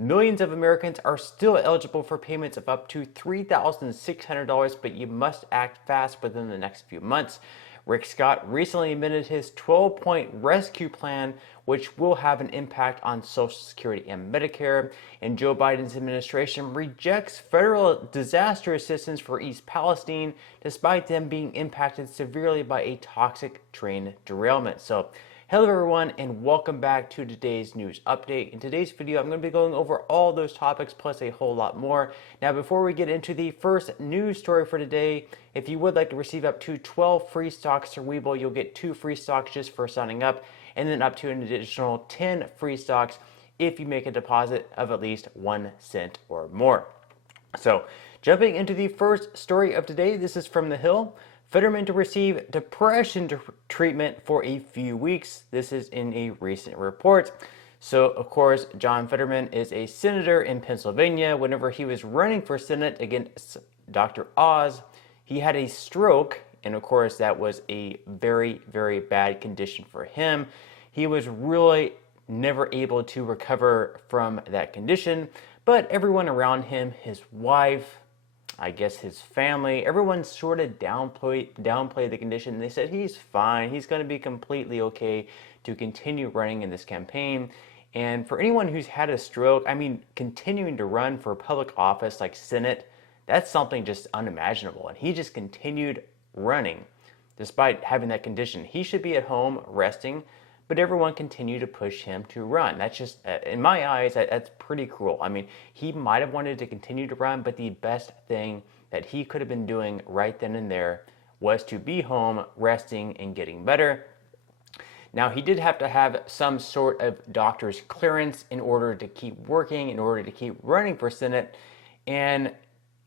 millions of Americans are still eligible for payments of up to $3,600, but you must act fast within the next few months. Rick Scott recently amended his 12-point rescue plan, which will have an impact on Social Security and Medicare. And Joe Biden's administration rejects federal disaster assistance for East Palestine, despite them being impacted severely by a toxic train derailment. So, hello everyone, and welcome back to today's news update. In today's video, I'm going to be going over all those topics plus a whole lot more. Now, before we get into the first news story for today, if you would like to receive up to 12 free stocks to Webull, you'll get 2 free stocks just for signing up, and then up to an additional 10 free stocks if you make a deposit of at least 1 cent or more. So, jumping into the first story of today, this is from The Hill. Fetterman to receive depression treatment for a few weeks. This is in a recent report. So, of course, John Fetterman is a senator in Pennsylvania. Whenever he was running for Senate against Dr. Oz, he had a stroke, and of course, that was a very, very bad condition for him. He was really never able to recover from that condition, but everyone around him, his wife, I guess his family, everyone sort of downplayed the condition. They said he's fine, he's going to be completely okay to continue running in this campaign. And for anyone who's had a stroke, I mean, continuing to run for public office like Senate, that's something just unimaginable. And he just continued running despite having that condition. He should be at home resting, but everyone continued to push him to run. That's just, in my eyes, that's pretty cruel. I mean, he might have wanted to continue to run, but the best thing that he could have been doing right then and there was to be home, resting, and getting better. Now, he did have to have some sort of doctor's clearance in order to keep working, in order to keep running for Senate. And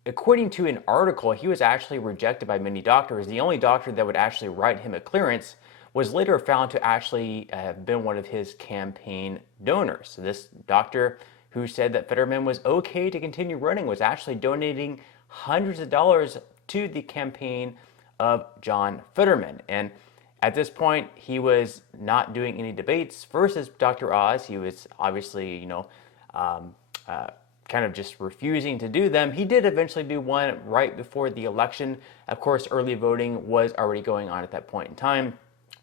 according to an article, he was actually rejected by many doctors. The only doctor that would actually write him a clearance was later found to actually have been one of his campaign donors. So this doctor who said that Fetterman was okay to continue running was actually donating hundreds of dollars to the campaign of John Fetterman. And at this point, he was not doing any debates versus Dr. Oz. He was obviously, kind of just refusing to do them. He did eventually do one right before the election. Of course, early voting was already going on at that point in time.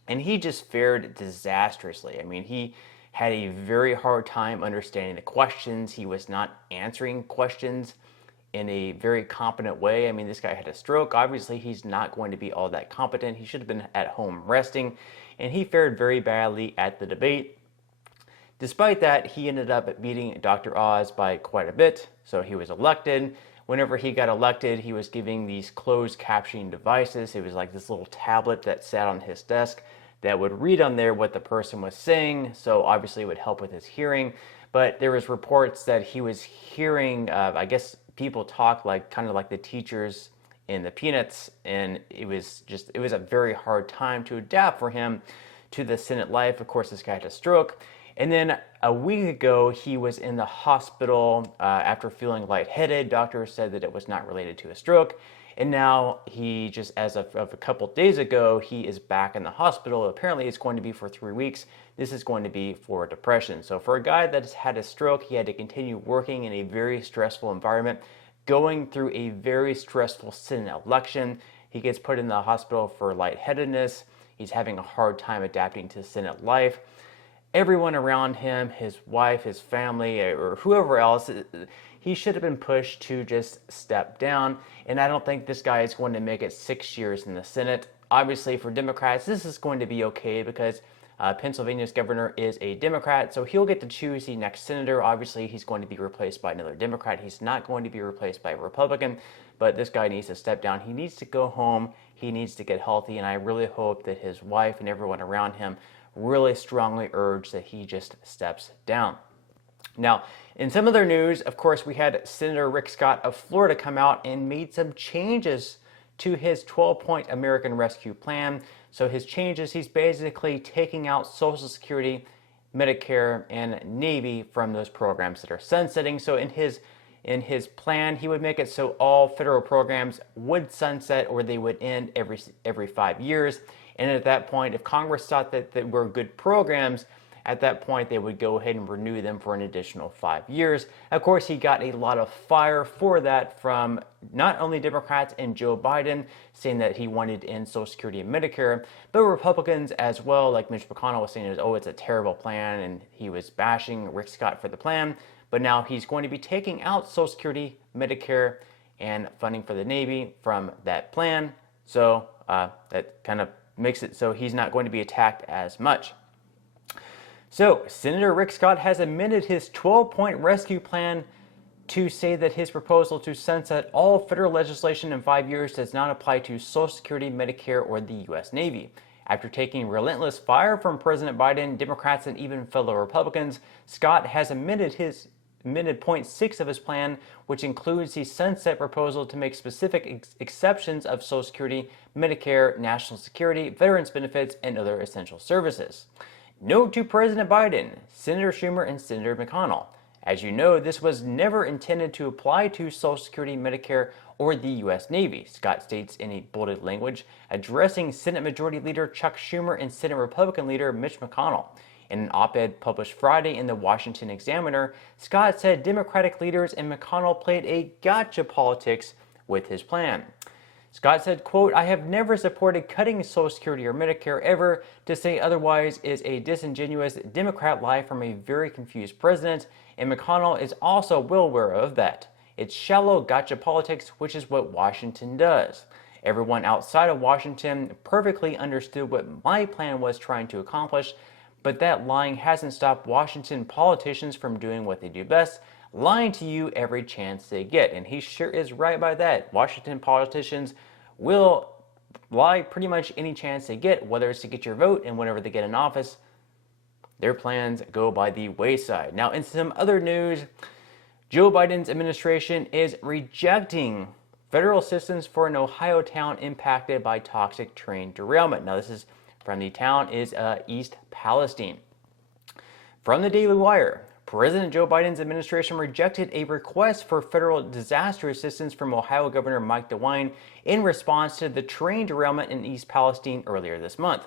And he just fared disastrously. I mean, he had a very hard time understanding the questions. He was not answering questions in a very competent way. I mean, this guy had a stroke. Obviously, he's not going to be all that competent. He should have been at home resting. And he fared very badly at the debate. Despite that, he ended up beating Dr. Oz by quite a bit. So he was elected. Whenever he got elected, he was giving these closed captioning devices. It was like this little tablet that sat on his desk that would read on there what the person was saying. So obviously it would help with his hearing. But there was reports that he was hearing, I guess, people talk like kind of like the teachers in the Peanuts. And it was a very hard time to adapt for him to the Senate life. Of course, this guy had a stroke. And then a week ago, he was in the hospital after feeling lightheaded. Doctors said that it was not related to a stroke. And now he just, as of a couple days ago, he is back in the hospital. Apparently, it's going to be for 3 weeks. This is going to be for depression. So for a guy that has had a stroke, he had to continue working in a very stressful environment, going through a very stressful Senate election. He gets put in the hospital for lightheadedness. He's having a hard time adapting to Senate life. Everyone around him, his wife, his family, or whoever else, he should have been pushed to just step down. And I don't think this guy is going to make it 6 years in the Senate. Obviously, for Democrats, this is going to be okay because Pennsylvania's governor is a Democrat, so he'll get to choose the next senator. Obviously, he's going to be replaced by another Democrat. He's not going to be replaced by a Republican, but this guy needs to step down. He needs to go home. He needs to get healthy, and I really hope that his wife and everyone around him really strongly urge that he just steps down. Now, in some other news, of course, we had Senator Rick Scott of Florida come out and made some changes to his 12-point American Rescue Plan. So his changes, he's basically taking out Social Security, Medicare, and Navy from those programs that are sunsetting. So in his plan, he would make it so all federal programs would sunset or they would end every 5 years. And at that point, if Congress thought that were good programs, At that point, they would go ahead and renew them for an additional 5 years. Of course, he got a lot of fire for that from not only Democrats and Joe Biden, saying that he wanted to end Social Security and Medicare, but Republicans as well, like Mitch McConnell was saying, oh, it's a terrible plan, and he was bashing Rick Scott for the plan. But now he's going to be taking out Social Security, Medicare, and funding for the Navy from that plan. So that kind of makes it so he's not going to be attacked as much. So Senator Rick Scott has amended his 12-point rescue plan to say that his proposal to sunset all federal legislation in 5 years does not apply to Social Security, Medicare, or the U.S. Navy. After taking relentless fire from President Biden, Democrats, and even fellow Republicans, Scott has amended point 6 of his plan, which includes the sunset proposal to make specific exceptions of Social Security, Medicare, National Security, veterans benefits, and other essential services. Note to President Biden, Senator Schumer, and Senator McConnell. As you know, this was never intended to apply to Social Security, Medicare, or the U.S. Navy, Scott states in a bolded language, addressing Senate Majority Leader Chuck Schumer and Senate Republican Leader Mitch McConnell. In an op-ed published Friday in the Washington Examiner, Scott said Democratic leaders and McConnell played a gotcha politics with his plan. Scott said, quote, I have never supported cutting Social Security or Medicare ever. To say otherwise is a disingenuous Democrat lie from a very confused president, and McConnell is also well aware of that. It's shallow gotcha politics, which is what Washington does. Everyone outside of Washington perfectly understood what my plan was trying to accomplish, but that lying hasn't stopped Washington politicians from doing what they do best, lying to you every chance they get. And he sure is right by that. Washington politicians will lie pretty much any chance they get, whether it's to get your vote, and whenever they get in office, their plans go by the wayside. Now, in some other news, Joe Biden's administration is rejecting federal assistance for an Ohio town impacted by toxic train derailment. Now, this is from the town is East Palestine. From the Daily Wire, President Joe Biden's administration rejected a request for federal disaster assistance from Ohio Governor Mike DeWine in response to the train derailment in East Palestine earlier this month.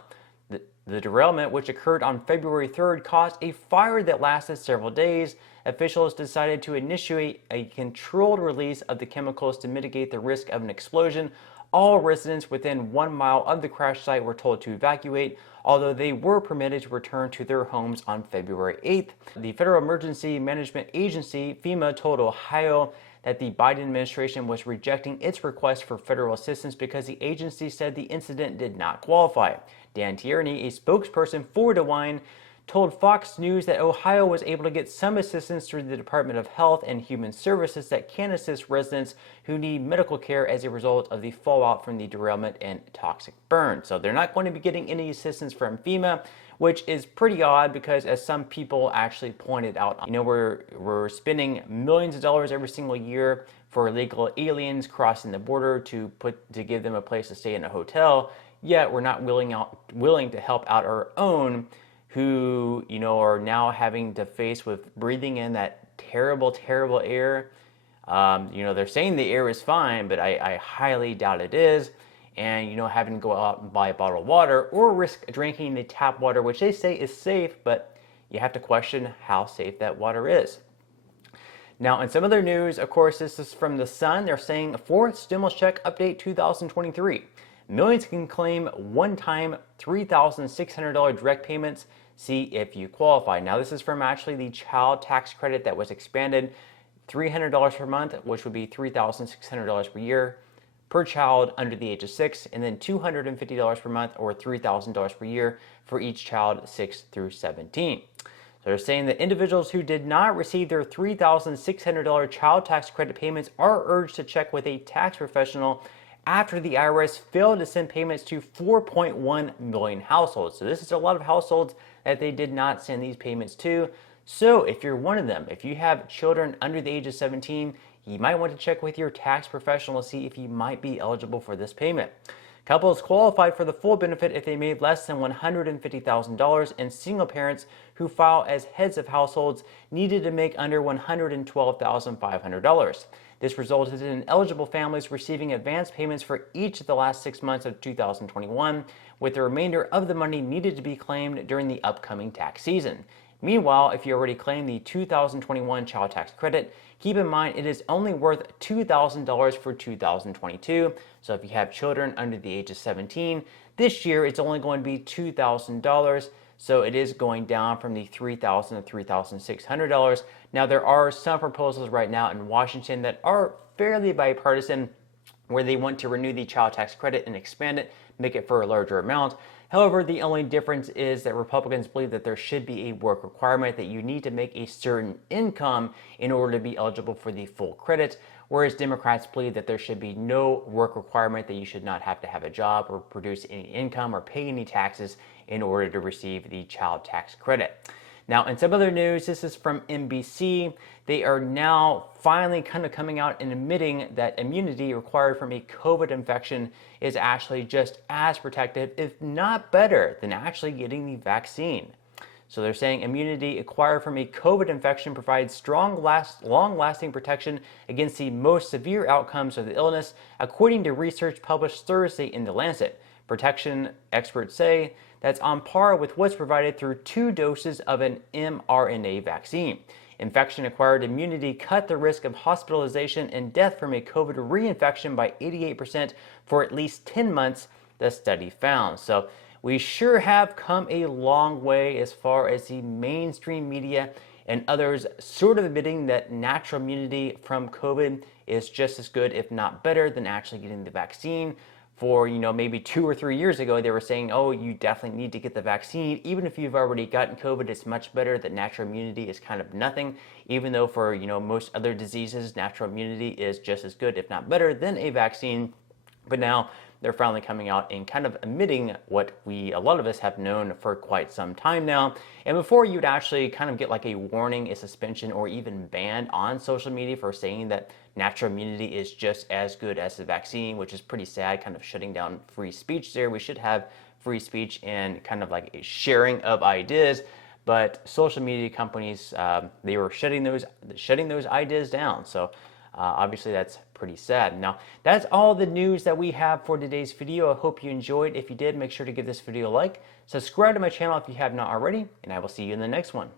The derailment, which occurred on February 3rd, caused a fire that lasted several days. Officials decided to initiate a controlled release of the chemicals to mitigate the risk of an explosion. All residents within 1 mile of the crash site were told to evacuate, although they were permitted to return to their homes on February 8th. The Federal Emergency Management Agency, FEMA, told Ohio that the Biden administration was rejecting its request for federal assistance because the agency said the incident did not qualify. Dan Tierney, a spokesperson for DeWine, told Fox News that Ohio was able to get some assistance through the Department of Health and Human Services that can assist residents who need medical care as a result of the fallout from the derailment and toxic burn. So they're not going to be getting any assistance from FEMA, which is pretty odd because, as some people actually pointed out, we're spending millions of dollars every single year for illegal aliens crossing the border to give them a place to stay in a hotel, yet we're not willing to help out our own who, are now having to face with breathing in that terrible, terrible air. They're saying the air is fine, but I highly doubt it is. And, having to go out and buy a bottle of water or risk drinking the tap water, which they say is safe, but you have to question how safe that water is. Now, in some other news, of course, this is from The Sun. They're saying fourth stimulus check update 2023. Millions can claim one-time $3,600 direct payments. See if you qualify. Now, this is from actually the child tax credit that was expanded, $300 per month, which would be $3,600 per year per child under the age of 6, and then $250 per month or $3,000 per year for each child 6 through 17. So they're saying that individuals who did not receive their $3,600 child tax credit payments are urged to check with a tax professional after the IRS failed to send payments to 4.1 million households. So this is a lot of households that they did not send these payments to. So if you're one of them, if you have children under the age of 17, you might want to check with your tax professional to see if you might be eligible for this payment. Couples qualified for the full benefit if they made less than $150,000, and single parents who file as heads of households needed to make under $112,500. This resulted in eligible families receiving advance payments for each of the last 6 months of 2021, with the remainder of the money needed to be claimed during the upcoming tax season. Meanwhile, if you already claimed the 2021 child tax credit, keep in mind it is only worth $2,000 for 2022. So if you have children under the age of 17, this year it's only going to be $2,000. So it is going down from the $3,000 to $3,600. Now there are some proposals right now in Washington that are fairly bipartisan, where they want to renew the child tax credit and expand it, make it for a larger amount. However, the only difference is that Republicans believe that there should be a work requirement, that you need to make a certain income in order to be eligible for the full credit, whereas Democrats believe that there should be no work requirement, that you should not have to have a job or produce any income or pay any taxes in order to receive the child tax credit. Now, in some other news, this is from NBC. They are now finally kind of coming out and admitting that immunity required from a COVID infection is actually just as protective, if not better, than actually getting the vaccine. So they're saying immunity acquired from a COVID infection provides strong, long-lasting protection against the most severe outcomes of the illness, according to research published Thursday in The Lancet. Protection, experts say, that's on par with what's provided through 2 doses of an mRNA vaccine. Infection-acquired immunity cut the risk of hospitalization and death from a COVID reinfection by 88% for at least 10 months, the study found. So we sure have come a long way as far as the mainstream media and others sort of admitting that natural immunity from COVID is just as good, if not better, than actually getting the vaccine. For, maybe 2 or 3 years ago, they were saying, oh, you definitely need to get the vaccine. Even if you've already gotten COVID, it's much better. That natural immunity is kind of nothing, even though for, most other diseases, natural immunity is just as good, if not better, than a vaccine. But now they're finally coming out and kind of admitting what a lot of us have known for quite some time now. And before, you'd actually kind of get like a warning, a suspension, or even banned on social media for saying that natural immunity is just as good as the vaccine, which is pretty sad, kind of shutting down free speech there. We should have free speech and kind of like a sharing of ideas. But social media companies, they were shutting those ideas down. So obviously that's pretty sad. Now, that's all the news that we have for today's video. I hope you enjoyed. If you did, make sure to give this video a like. Subscribe to my channel if you have not already, and I will see you in the next one.